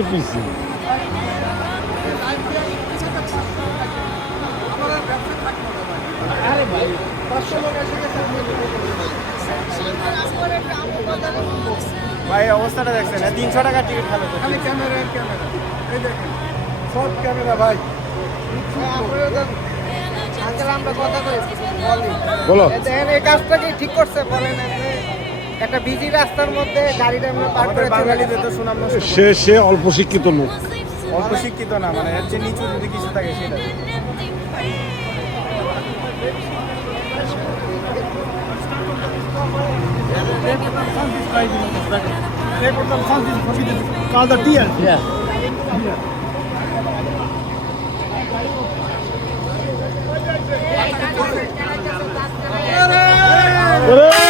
তো পিছিয়ে। ভাই অবস্থাটা দেখছেন 300 টাকার টিকিট খেলো খালি ক্যামেরা এই দেখেন সব ক্যামেরা ভাই। আমরা কথা কইছি বলো। দেখেন এই কাজটা কি ঠিক করছে বলেন একটা বিজি রাস্তার মধ্যে গাড়িটা আমরা পার করে চলে বাঙালিদের তো সুনাম নষ্ট করে। সে অল্প শিক্ষিত লোক। অল্প শিক্ষিত না মানে এর চেয়ে নিচু যদি কিছু থাকে সেটা Cada dia. ওরে!